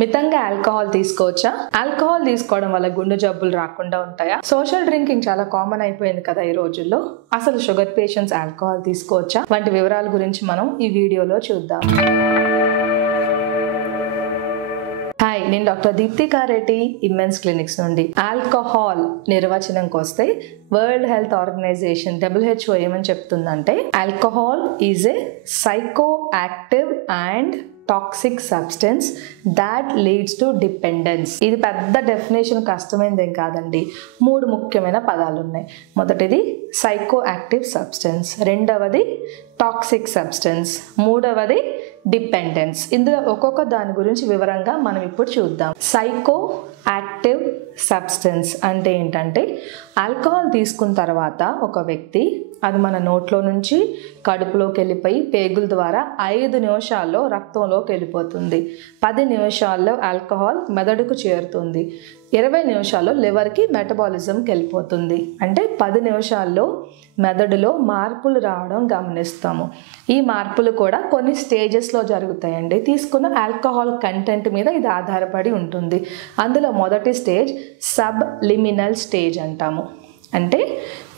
మితంగా ఆల్కహాల్ తీసుకోవచ్చా? ఆల్కహాల్ తీసుకోవడం వల్ల గుండె జబ్బులు రాకుండా ఉంటాయా? సోషల్ డ్రింకింగ్ చాలా కామన్ అయిపోయింది కదా ఈ రోజుల్లో. అసలు షుగర్ పేషెంట్స్ ఆల్కహాల్ తీసుకోవచ్చా వంటి వివరాల గురించి మనం ఈ వీడియోలో చూద్దాం. హాయ్, నేను doctor Deepti Kareddy, immense clinics నుండి. ఆల్కహాల్ నిర్వచనంకి వస్తే వరల్డ్ హెల్త్ ఆర్గనైజేషన్ WHO ఏమని చెప్తుందంటే, alcohol is a psycho active and toxic substance that leads to dependence. ఇది పెద్ద డెఫినేషన్, కష్టమైనదేం కాదండి. 3 ముఖ్యమైన పదాలు ఉన్నాయి. మొదటిది సైకో యాక్టివ్ సబ్స్టెన్స్, రెండవది టాక్సిక్ సబ్స్టెన్స్, మూడవది డిపెండెన్స్. ఇందులో ఒక్కొక్క దాని గురించి వివరంగా మనం ఇప్పుడు చూద్దాం. సైకో యాక్టివ్ సబ్స్టెన్స్ అంటే ఏంటంటే, ఆల్కహాల్ తీసుకున్న తర్వాత ఒక వ్యక్తి అది మన నోట్లో నుంచి కడుపులోకి వెళ్ళిపోయి పేగుల ద్వారా 5 నిమిషాల్లో రక్తంలోకి వెళ్ళిపోతుంది. 10 నిమిషాల్లో ఆల్కహాల్ మెదడుకు చేరుతుంది. 20 నిమిషాల్లో లివర్కి మెటబాలిజంకి వెళ్ళిపోతుంది. అంటే 10 నిమిషాల్లో మెదడులో మార్పులు రావడం గమనిస్తాము. ఈ మార్పులు కూడా కొన్ని స్టేజెస్లో జరుగుతాయండి. తీసుకున్న ఆల్కహాల్ కంటెంట్ మీద ఇది ఆధారపడి ఉంటుంది. అందులో మొదటి స్టేజ్ సబ్ లిమినల్ స్టేజ్ అంటాము. అంటే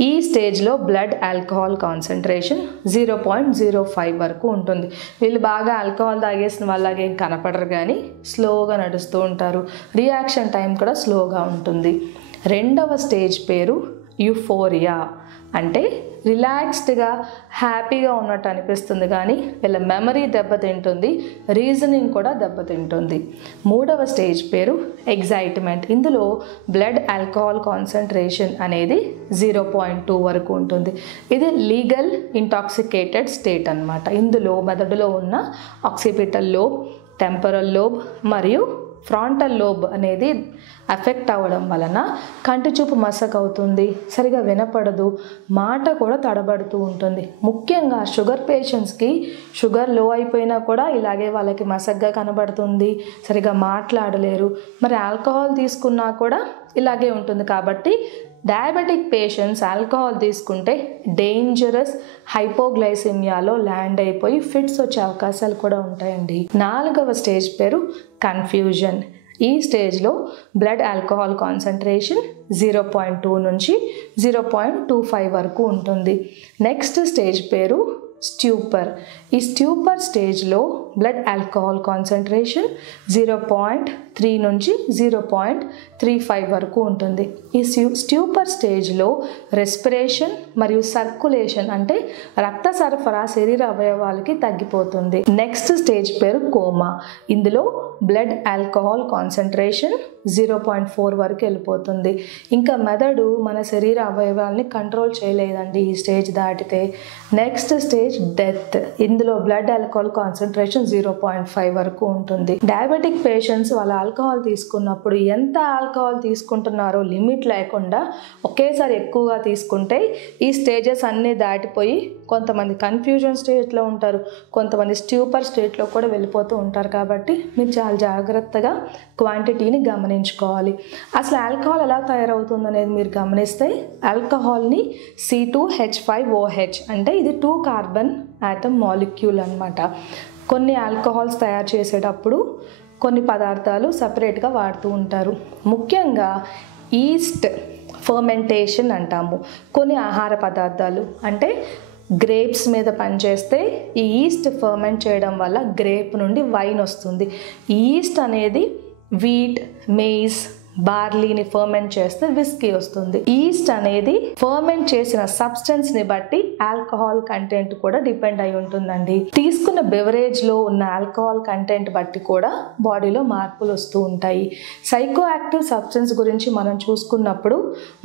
ఈ స్టేజ్లో బ్లడ్ ఆల్కహాల్ కాన్సన్ట్రేషన్ 0.05 వరకు ఉంటుంది. వీళ్ళు బాగా ఆల్కహాల్ తాగేసిన వాళ్ళగా ఏం కనపడరు, కానీ స్లోగా నడుస్తూ ఉంటారు. రియాక్షన్ టైం కూడా స్లోగా ఉంటుంది. రెండవ స్టేజ్ పేరు యూఫోరియా. అంటే రిలాక్స్డ్గా హ్యాపీగా ఉన్నట్టు అనిపిస్తుంది, కానీ వీళ్ళ మెమరీ దెబ్బతింటుంది, రీజనింగ్ కూడా దెబ్బతింటుంది. మూడవ స్టేజ్ పేరు ఎగ్జైట్మెంట్. ఇందులో బ్లడ్ ఆల్కహాల్ కాన్సన్ట్రేషన్ అనేది 0.2 వరకు ఉంటుంది. ఇది లీగల్ ఇంటాక్సికేటెడ్ స్టేట్ అన్నమాట. ఇందులో మెదడులో ఉన్న ఆక్సిపిటల్ లోబ్, టెంపరల్ లోబ్ మరియు ఫ్రాంటల్ లోబ్ అనేది ఎఫెక్ట్ అవ్వడం వలన కంటి చూపు మసకవుతుంది, సరిగా వినపడదు, మాట కూడా తడబడుతూ ఉంటుంది. ముఖ్యంగా షుగర్ పేషెంట్స్కి షుగర్ లో అయిపోయినా కూడా ఇలాగే వాళ్ళకి మసగ్గా కనబడుతుంది, సరిగా మాట్లాడలేరు. మరి ఆల్కహాల్ తీసుకున్నా కూడా ఇలాగే ఉంటుంది. కాబట్టి డయాబెటిక్ పేషెంట్స్ ఆల్కహాల్ తీసుకుంటే డేంజరస్ హైపోగ్లైసిమియాలో ల్యాండ్ అయిపోయి ఫిట్స్ వచ్చే అవకాశాలు కూడా ఉంటాయండి. 4వ స్టేజ్ పేరు కన్ఫ్యూజన్. ఈ స్టేజ్లో బ్లడ్ ఆల్కహాల్ కాన్సన్ట్రేషన్ 0.2 నుంచి 0.25 వరకు ఉంటుంది. నెక్స్ట్ స్టేజ్ పేరు స్ట్యూపర్. ఈ స్ట్యూపర్ స్టేజ్లో బ్లడ్ ఆల్కహాల్ కాన్సన్ట్రేషన్ 0.3 నుంచి 0.35 వరకు ఉంటుంది. ఈ స్ట్యూపర్ స్టేజ్లో రెస్పిరేషన్ మరియు సర్క్యులేషన్ అంటే రక్త సరఫరా శరీర అవయవాలకి తగ్గిపోతుంది. నెక్స్ట్ స్టేజ్ పేరు కోమా. ఇందులో బ్లడ్ ఆల్కహాల్ కాన్సన్ట్రేషన్ 0.4 వరకు వెళ్ళిపోతుంది. ఇంకా మెదడు మన శరీర అవయవాల్ని కంట్రోల్ చేయలేదండి ఈ స్టేజ్ దాటితే. Next stage death. ఇందులో బ్లడ్ ఆల్కహాల్ కాన్సన్ట్రేషన్ 0.5 వరకు ఉంటుంది. డయాబెటిక్ పేషెంట్స్ వాళ్ళ ఆల్కహాల్ తీసుకున్నప్పుడు ఎంత ఆల్కహాల్ తీసుకుంటున్నారో లిమిట్ లేకుండా ఒకేసారి ఎక్కువగా తీసుకుంటే ఈ స్టేజెస్ అన్నీ దాటిపోయి కొంతమంది కన్ఫ్యూజన్ స్టేజ్లో ఉంటారు, కొంతమంది స్ట్యూపర్ స్టేట్లో కూడా వెళ్ళిపోతూ ఉంటారు. కాబట్టి మీరు చాలా జాగ్రత్తగా క్వాంటిటీని గమనించుకోవాలి. అసలు ఆల్కహాల్ ఎలా తయారవుతుంది అనేది మీరు గమనిస్తే, ఆల్కహాల్ని C2H5OH అంటే ఇది 2 కార్బన్ ఆటమ్ మాలిక్యూల్ అన్నమాట. కొన్ని ఆల్కహాల్స్ తయారు చేసేటప్పుడు కొన్ని పదార్థాలు సపరేట్గా వాడుతూ ఉంటారు. ముఖ్యంగా ఈస్ట్ ఫర్మెంటేషన్ అంటాము. కొన్ని ఆహార పదార్థాలు అంటే గ్రేప్స్ మీద పనిచేస్తే ఈ ఈస్ట్ ఫర్మెంట్ చేయడం వల్ల గ్రేప్ నుండి వైన్ వస్తుంది. ఈస్ట్ అనేది వీట్, మేజ్, బార్లీని ఫర్మెంట్ చేస్తే విస్కీ వస్తుంది. ఈస్ట్ అనేది ఫర్మెంట్ చేసిన సబ్స్టెన్స్ ని బట్టి ఆల్కహాల్ కంటెంట్ కూడా డిపెండ్ అయి ఉంటుందండి. తీసుకున్న బెవరేజ్ లో ఉన్న ఆల్కహాల్ కంటెంట్ బట్టి కూడా బాడీలో మార్పులు వస్తూ ఉంటాయి. సైకో యాక్టివ్ సబ్స్టెన్స్ గురించి మనం చూసుకున్నప్పుడు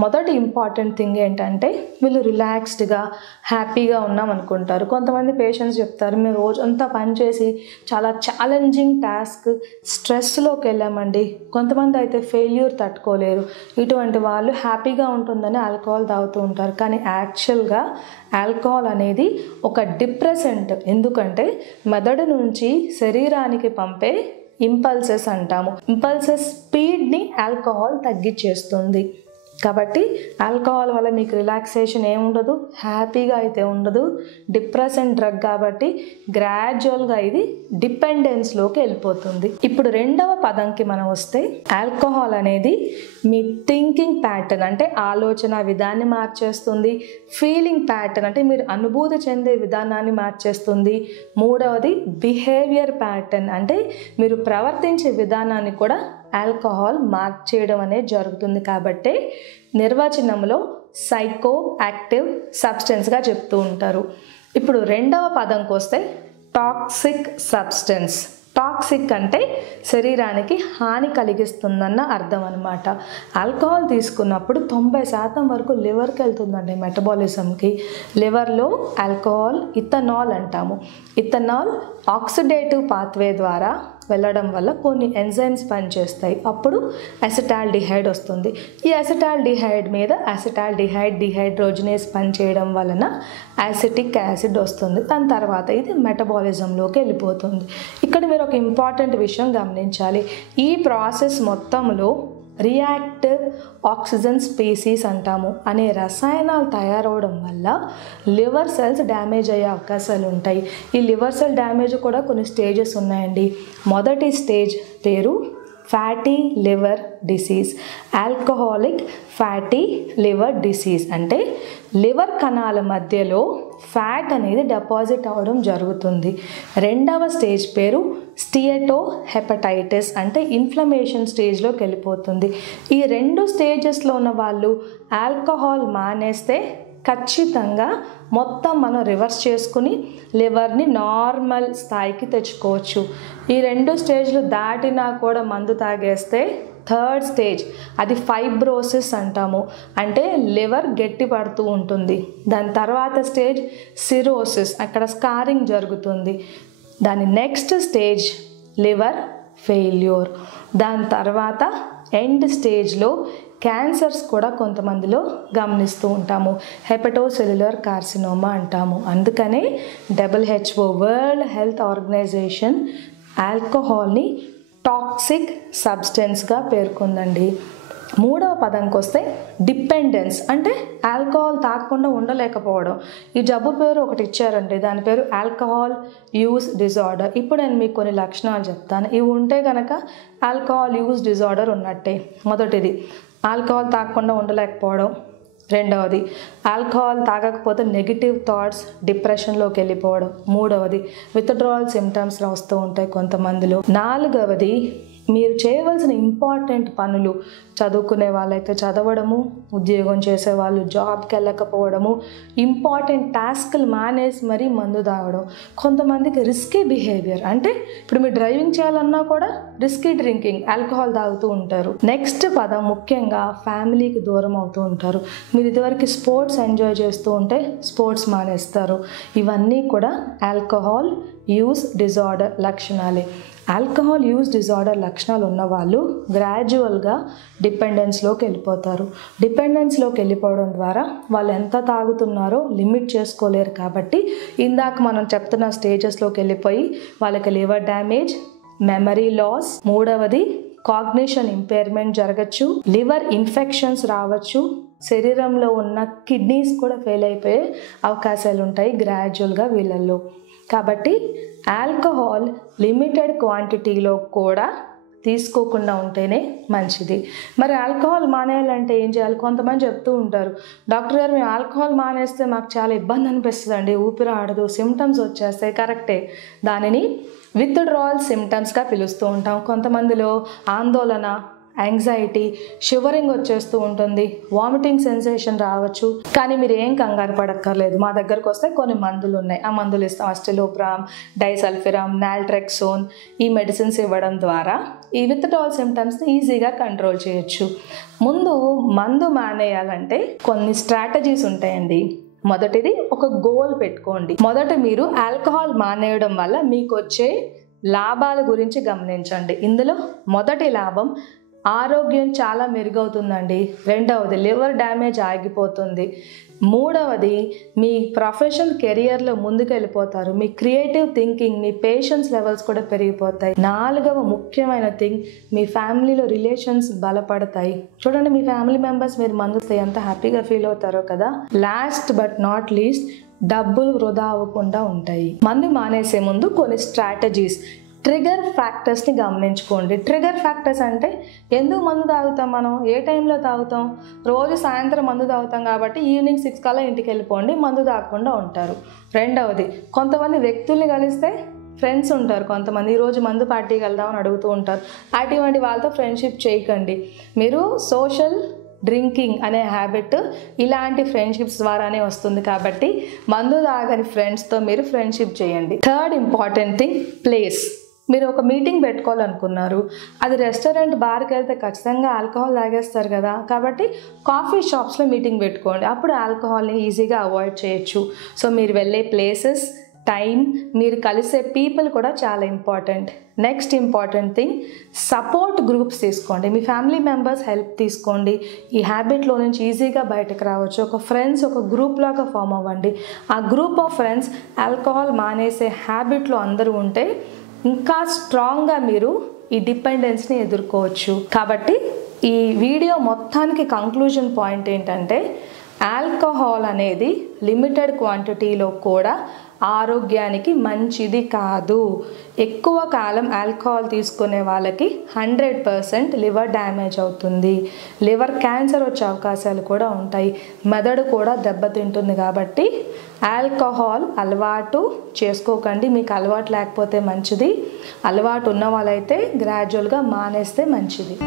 మొదటి ఇంపార్టెంట్ థింగ్ ఏంటంటే, వీళ్ళు రిలాక్స్డ్గా హ్యాపీగా ఉన్నాం అనుకుంటారు. కొంతమంది పేషెంట్స్ చెప్తారు, మేము రోజంతా పనిచేసి చాలా ఛాలెంజింగ్ టాస్క్ స్ట్రెస్లోకి వెళ్ళామండి. కొంతమంది అయితే ఫెయిల్యూర్ తట్టుకోలేరు. ఇటువంటి వాళ్ళు హ్యాపీగా ఉంటుందని ఆల్కహాల్ తాగుతూ ఉంటారు. కానీ యాక్చువల్గా ఆల్కహాల్ అనేది ఒక డిప్రెసెంట్. ఎందుకంటే మెదడు నుంచి శరీరానికి పంపే ఇంపల్సెస్ అంటాము. ఇంపల్సెస్ స్పీడ్ని ఆల్కహాల్ తగ్గించేస్తుంది. కాబట్టి ఆల్కహాల్ వల్ల మీకు రిలాక్సేషన్ ఏముండదు, హ్యాపీగా అయితే ఉండదు. డిప్రెషన్ డ్రగ్ కాబట్టి గ్రాడ్యువల్గా ఇది డిపెండెన్స్లోకి వెళ్ళిపోతుంది. ఇప్పుడు రెండవ పదంకి మనం వస్తే, ఆల్కహాల్ అనేది మీ థింకింగ్ ప్యాటర్న్ అంటే ఆలోచన విధాన్ని మార్చేస్తుంది. ఫీలింగ్ ప్యాటర్న్ అంటే మీరు అనుభూతి చెందే విధానాన్ని మార్చేస్తుంది. మూడవది బిహేవియర్ ప్యాటర్న్ అంటే మీరు ప్రవర్తించే విధానాన్ని కూడా ఆల్కహాల్ మార్చేయడం అనేది జరుగుతుంది. కాబట్టి నిర్వచనంలో సైకో యాక్టివ్ సబ్స్టెన్స్గా చెప్తూ ఉంటారు. ఇప్పుడు రెండవ పదంకి వస్తే టాక్సిక్ సబ్స్టెన్స్. టాక్సిక్ అంటే శరీరానికి హాని కలిగిస్తుందన్న అర్థం అనమాట. ఆల్కహాల్ తీసుకున్నప్పుడు 90% వరకు లివర్కి వెళ్తుందండి, మెటబాలిజంకి. లివర్లో ఆల్కహాల్ ఇథనాల్ అంటాము. ఇథనాల్ ఆక్సిడేటివ్ పాత్వే ద్వారా వెళ్ళడం వల్ల కొన్ని ఎంజైమ్స్ పనిచేస్తాయి. అప్పుడు అసిటాల్డిహైడ్ వస్తుంది. ఈ అసిటాల్డిహైడ్ మీద అసిటాల్డిహైడ్ డిహైడ్రోజనేస్ పనిచేయడం వలన యాసిటిక్ యాసిడ్ వస్తుంది. దాని తర్వాత ఇది మెటబాలిజంలోకి వెళ్ళిపోతుంది. ఇక్కడ మీరు ఒక ఇంపార్టెంట్ విషయం గమనించాలి. ఈ ప్రాసెస్ మొత్తంలో రియాక్టివ్ ఆక్సిజన్ స్పీసీస్ అంటాము అనే రసాయనాలు తయారవడం వల్ల లివర్ సెల్స్ డ్యామేజ్ అయ్యే అవకాశాలు ఉంటాయి. ఈ లివర్ సెల్ డ్యామేజ్ కూడా కొన్ని స్టేజెస్ ఉన్నాయండి. మొదటి స్టేజ్ పేరు fatty liver disease. Alcoholic fatty liver disease అంటే లివర్ కణాల మధ్యలో ఫ్యాట్ అనేది డిపాజిట్ అవ్వడం జరుగుతుంది. రెండవ స్టేజ్ పేరు స్టియటో హెపటైటిస్ అంటే ఇన్ఫ్లమేషన్ స్టేజ్లోకి వెళ్ళిపోతుంది. ఈ రెండు స్టేజెస్లో ఉన్న వాళ్ళు ఆల్కహాల్ మానేస్తే ఖచ్చితంగా మొత్తం మనం రివర్స్ చేసుకుని లివర్ని నార్మల్ స్థాయికి తెచ్చుకోవచ్చు. ఈ రెండు స్టేజ్లు దాటినా కూడా మందు తాగేస్తే థర్డ్ స్టేజ్ అది ఫైబ్రోసిస్ అంటాము. అంటే లివర్ గట్టి పడుతూ ఉంటుంది. దాని తర్వాత స్టేజ్ సిరోసిస్, అక్కడ స్కారింగ్ జరుగుతుంది. దాని నెక్స్ట్ స్టేజ్ లివర్ ఫెయిల్యూర్. దాని తర్వాత ఎండ్ స్టేజ్లో క్యాన్సర్స్ కూడా కొంతమందిలో గమనిస్తూ ఉంటాము. హెపటోసెల్యులర్ కార్సినోమా అంటాము. అందుకనే WHO వరల్డ్ హెల్త్ ఆర్గనైజేషన్ ఆల్కహాల్ని టాక్సిక్ సబ్స్టెన్స్గా పేర్కొందండి. మూడవ పదంకి వస్తే డిపెండెన్స్ అంటే ఆల్కహాల్ తాగకుండా ఉండలేకపోవడం. ఈ జబ్బు పేరు ఒకటి ఇచ్చారండి, దాని పేరు ఆల్కహాల్ యూజ్ డిజార్డర్. ఇప్పుడు నేను మీకు కొన్ని లక్షణాలు చెప్తాను. ఇవి ఉంటే కనుక ఆల్కహాల్ యూజ్ డిజార్డర్ ఉన్నట్టే. మొదటిది ఆల్కహాల్ తాగకుండా ఉండలేకపోవడం. రెండవది ఆల్కహాల్ తాగకపోతే నెగిటివ్ థాట్స్, డిప్రెషన్లోకి వెళ్ళిపోవడం. మూడవది విత్డ్రావల్ సిమ్టమ్స్ వస్తూ ఉంటాయి కొంతమందిలో. నాలుగవది మీరు చేయవలసిన ఇంపార్టెంట్ పనులు, చదువుకునే వాళ్ళైతే చదవడము, ఉద్యోగం చేసేవాళ్ళు జాబ్కి వెళ్ళకపోవడము, ఇంపార్టెంట్ టాస్క్లు మానేసి మరీ మందు తాగడం. కొంతమందికి రిస్కీ బిహేవియర్ అంటే ఇప్పుడు మీరు డ్రైవింగ్ చేయాలన్నా కూడా రిస్కీ డ్రింకింగ్, ఆల్కహాల్ తాగుతూ ఉంటారు. నెక్స్ట్ పదం ముఖ్యంగా ఫ్యామిలీకి దూరం అవుతూ ఉంటారు. మీరు ఇదివరకు స్పోర్ట్స్ ఎంజాయ్ చేస్తూ ఉంటే స్పోర్ట్స్ మానేస్తారు. ఇవన్నీ కూడా ఆల్కహాల్ యూజ్ డిజార్డర్ లక్షణాలే. ఆల్కహాల్ యూజ్ డిజార్డర్ లక్షణాలు ఉన్నవాళ్ళు గ్రాడ్యువల్గా డిపెండెన్స్లోకి వెళ్ళిపోతారు. డిపెండెన్స్లోకి వెళ్ళిపోవడం ద్వారా వాళ్ళు ఎంత తాగుతున్నారో లిమిట్ చేసుకోలేరు. కాబట్టి ఇందాక మనం చెప్తున్న స్టేజెస్లోకి వెళ్ళిపోయి వాళ్ళకి లివర్ డ్యామేజ్, మెమరీ లాస్, మూడవది కాగ్నిషన్ ఇంపైర్మెంట్ జరగచ్చు, లివర్ ఇన్ఫెక్షన్స్ రావచ్చు, శరీరంలో ఉన్న కిడ్నీస్ కూడా ఫెయిల్ అయిపోయే అవకాశాలు ఉంటాయి గ్రాడ్యువల్గా వీళ్ళల్లో. కాబట్టి ఆల్కహాల్ లిమిటెడ్ క్వాంటిటీలో కూడా తీసుకోకుండా ఉంటేనే మంచిది. మరి ఆల్కహాల్ మానేయాలంటే ఏం చేయాలి? కొంతమంది చెప్తూ ఉంటారు, డాక్టర్ గారు మేము ఆల్కహాల్ మానేస్తే మాకు చాలా ఇబ్బంది అనిపిస్తుందండి, ఊపిరి ఆడదు, సిమ్టమ్స్ వచ్చేస్తాయి. కరెక్టే, దానిని విత్డ్రావల్ సిమ్టమ్స్గా పిలుస్తూ ఉంటాం. కొంతమందిలో ఆందోళన, యాంగ్జైటీ, షివరింగ్ వచ్చేస్తూ ఉంటుంది, వామిటింగ్ సెన్సేషన్ రావచ్చు. కానీ మీరు ఏం కంగారు పడక్కర్లేదు, మా దగ్గరకు వస్తే కొన్ని మందులు ఉన్నాయి, ఆ మందులు ఇస్తాం. అస్టిలోప్రామ్, డైసల్ఫిరామ్, నాల్ట్రెక్సోన్, ఈ మెడిసిన్స్ ఇవ్వడం ద్వారా ఈ విత్డ్రావల్ సిమ్టమ్స్ని ఈజీగా కంట్రోల్ చేయొచ్చు. ముందు మందు మానేయాలంటే కొన్ని స్ట్రాటజీస్ ఉంటాయండి. మొదటిది ఒక గోల్ పెట్టుకోండి. మొదట మీరు ఆల్కహాల్ మానేయడం వల్ల మీకు వచ్చే లాభాల గురించి గమనించండి. ఇందులో మొదటి లాభం ఆరోగ్యం చాలా మెరుగవుతుందండి. రెండవది లివర్ డ్యామేజ్ ఆగిపోతుంది. మూడవది మీ ప్రొఫెషనల్ కెరియర్లో ముందుకు వెళ్ళిపోతారు. మీ క్రియేటివ్ థింకింగ్, మీ పేషెన్స్ లెవెల్స్ కూడా పెరిగిపోతాయి. నాలుగవ ముఖ్యమైన థింగ్, మీ ఫ్యామిలీలో రిలేషన్స్ బలపడతాయి. చూడండి, మీ ఫ్యామిలీ మెంబర్స్ మీరు మందుతో ఎంత హ్యాపీగా ఫీల్ అవుతారో కదా. లాస్ట్ బట్ నాట్ లీస్ట్, డబ్బులు వృధా అవ్వకుండా ఉంటాయి. మందు మానేసే ముందు కొన్ని స్ట్రాటజీస్, ట్రిగర్ ఫ్యాక్టర్స్ని గమనించుకోండి. ట్రిగర్ ఫ్యాక్టర్స్ అంటే ఎందుకు మందు తాగుతాం, మనం ఏ టైంలో తాగుతాం, రోజు సాయంత్రం మందు తాగుతాం కాబట్టి ఈవినింగ్ 6 కల్లా ఇంటికి వెళ్ళిపోండి, మందు తాగకుండా ఉంటారు. రెండవది, కొంతమంది వ్యక్తుల్ని కలిస్తే ఫ్రెండ్స్ ఉంటారు, కొంతమంది ఈరోజు మందు పార్టీకి వెళ్దామని అడుగుతూ ఉంటారు. అటువంటి వాళ్ళతో ఫ్రెండ్షిప్ చేయకండి. మీరు సోషల్ డ్రింకింగ్ అనే హ్యాబిట్ ఇలాంటి ఫ్రెండ్షిప్స్ ద్వారానే వస్తుంది కాబట్టి మందు తాగని ఫ్రెండ్స్తో మీరు ఫ్రెండ్షిప్ చేయండి. Third important thing, place. మీరు ఒక మీటింగ్ పెట్టుకోవాలనుకున్నారు, అది రెస్టారెంట్, బార్కి వెళ్తే ఖచ్చితంగా ఆల్కహాల్ తాగేస్తారు కదా, కాబట్టి కాఫీ షాప్స్లో మీటింగ్ పెట్టుకోండి. అప్పుడు ఆల్కహాల్ని ఈజీగా అవాయిడ్ చేయొచ్చు. సో మీరు వెళ్ళే ప్లేసెస్, టైం, మీరు కలిసే పీపుల్ కూడా చాలా important. Next important thing, support groups తీసుకోండి. మీ ఫ్యామిలీ మెంబర్స్ హెల్ప్ తీసుకోండి. ఈ హ్యాబిట్లో నుంచి ఈజీగా బయటకు రావచ్చు. ఒక ఫ్రెండ్స్, ఒక గ్రూప్ లాగా ఫామ్ అవ్వండి. ఆ గ్రూప్ ఆఫ్ ఫ్రెండ్స్ ఆల్కహాల్ మానేసే హ్యాబిట్లో అందరూ ఉంటే ఇంకా స్ట్రాంగ్గా మీరు ఈ డిపెండెన్స్ని ఎదుర్కోవచ్చు. కాబట్టి ఈ వీడియో మొత్తానికి కంక్లూజన్ పాయింట్ ఏంటంటే, ఆల్కహాల్ అనేది లిమిటెడ్ క్వాంటిటీలో కూడా ఆరోగ్యానికి మంచిది కాదు. ఎక్కువ కాలం ఆల్కహాల్ తీసుకునే వాళ్ళకి 100% లివర్ డ్యామేజ్ అవుతుంది. లివర్ క్యాన్సర్ వచ్చే అవకాశాలు కూడా ఉంటాయి. మెదడు కూడా దెబ్బతింటుంది. కాబట్టి ఆల్కహాల్ అలవాటు చేసుకోకండి. మీకు అలవాటు లేకపోతే మంచిది, అలవాటు ఉన్న వాళ్ళైతే గ్రాడ్యువల్గా మానేస్తే మంచిది.